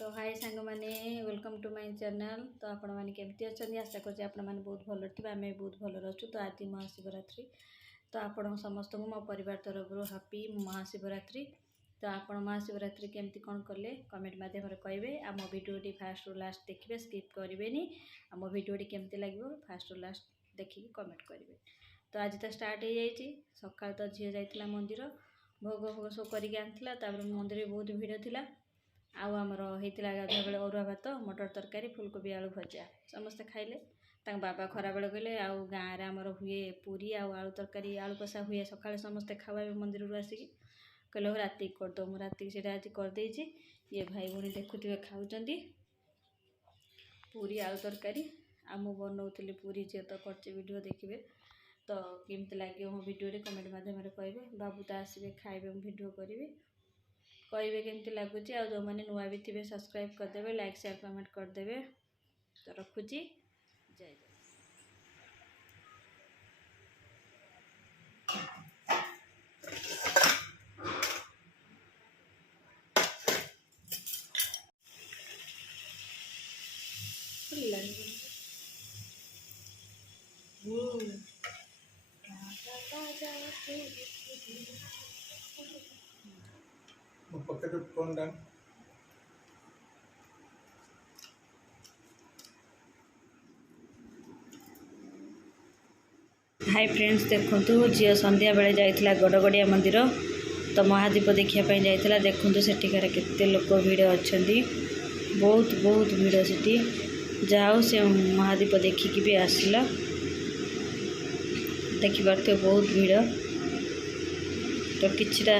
तो हाय सांग मैंने वेलकम टू माय चैनल। तो आपण मैंने केमती अच्छा आशा कर आपण मैंने बहुत भल थे आम बहुत भल अच्छु। तो आज महाशिवरात्रि तो आपण समस्त मो परिवार तरफ हैप्पी महाशिवरात्रि। तो आपण महाशिवरात्रि केमती कौन कले कमेंट माध्यम कहे। आम भिडियोटी फास्ट रु लास्ट देखिए, स्किप करेंगे। आम भिडियोटी केमती लगे फास्ट रु लास्ट देखिए कमेंट करेंगे। तो आज तो स्टार्ट हो जाइए सका तो झील जाइला मंदिर भोग भोग सब कर मंदिर बहुत भिड़ था। आउ आमर होता गाधुआ बेले अरुआ भात मटर तरकारी फुलकोबी आलू भजा समस्ते खाइले। बाबा खरा बेले कहले आउ गाँव में आमर हुए पूरी आलू तरकारी आलू कषा हुए सका समस्ते खावा मंदिर रू आसिक कहले हो राति करदो मुझे राति से आज करदे। ये भाई भौणी देखुए खाऊँ पूरी आलू तरकारी आम बनाऊली पूरी जी तो करडियो देखिए। तो केमती लगे मो भिडियो कमेंट माध्यम कहे। बाबू तो आसवे खाइबे भिडियो करी कहे केमती लगुच। आ जो मैंने नुआ भी थे सब्सक्राइब करदे, लाइक शेयर कमेंट करदे। तो रखुची जय हाय फ्रेंड्स देखु झील संध्या बेले जाइला गड़गड़िया मंदिर। तो महादीप देखापी जाइला देखु सेठिकार केते लोक भिड़ अच्छा बहुत बहुत भिड़ से जाओ से महादीप देखिकी भी आसला देखिपारे बहुत भिड़। तो किछटा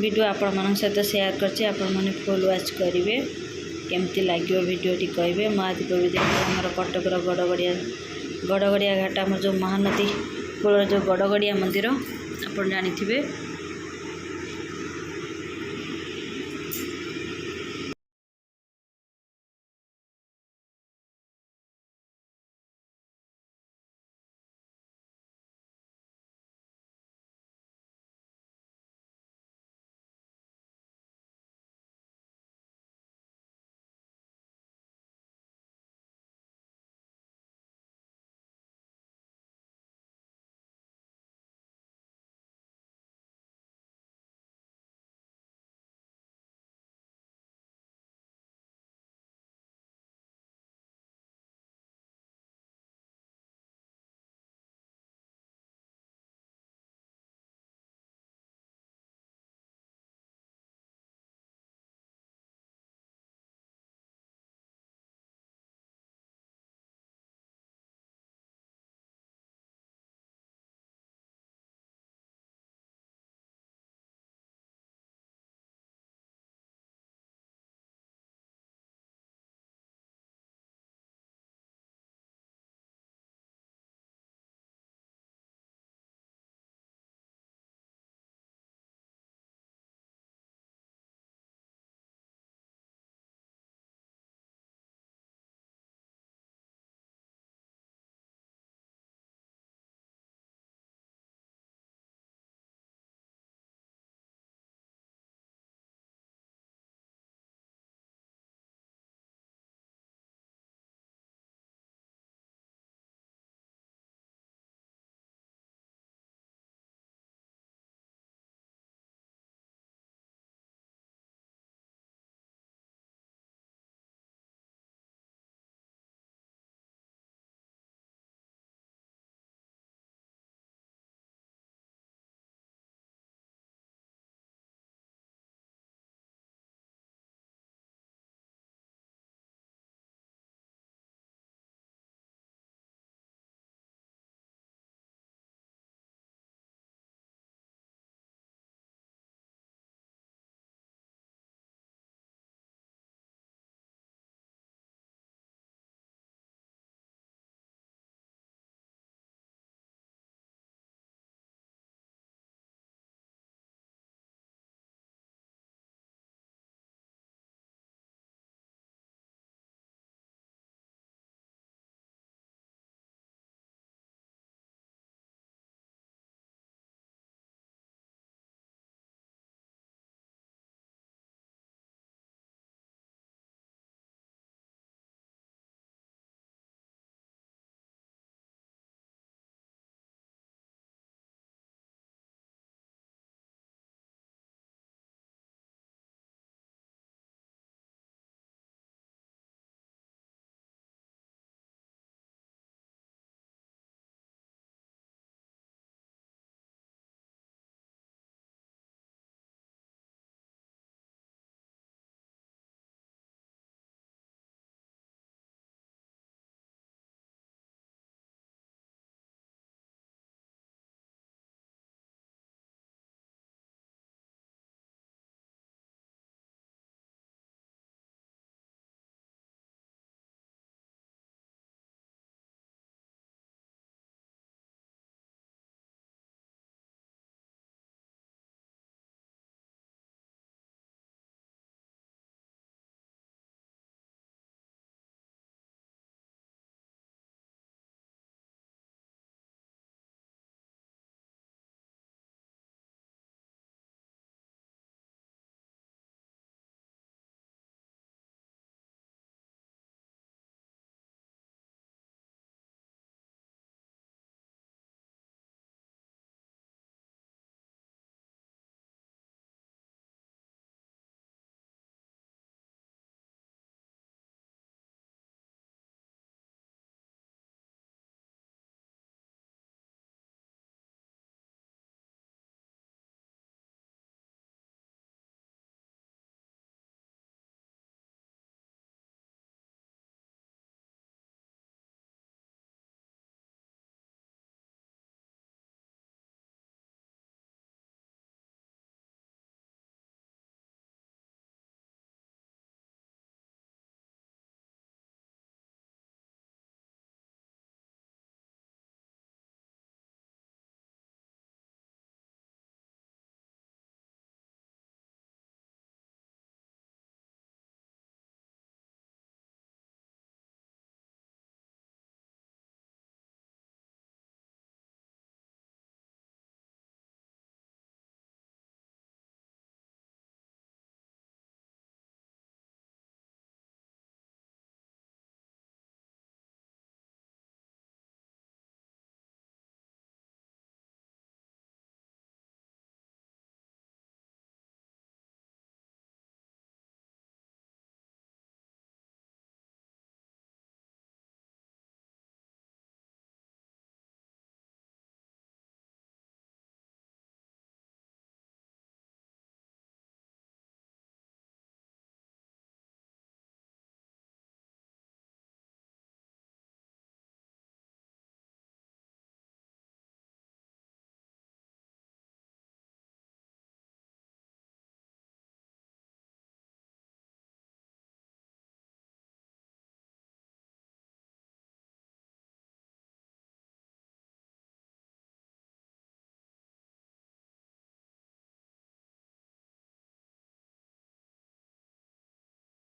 वीडियो आपण मान सहित शेयर कर फुल वाच करेंगे केमती लगे भिडियोटी कहे। महादीप भी देखिए आमर कटकर गड़गड़िया घाट आम जो महानदी कूल जो गड़गड़िया मंदिर आप जानी थे।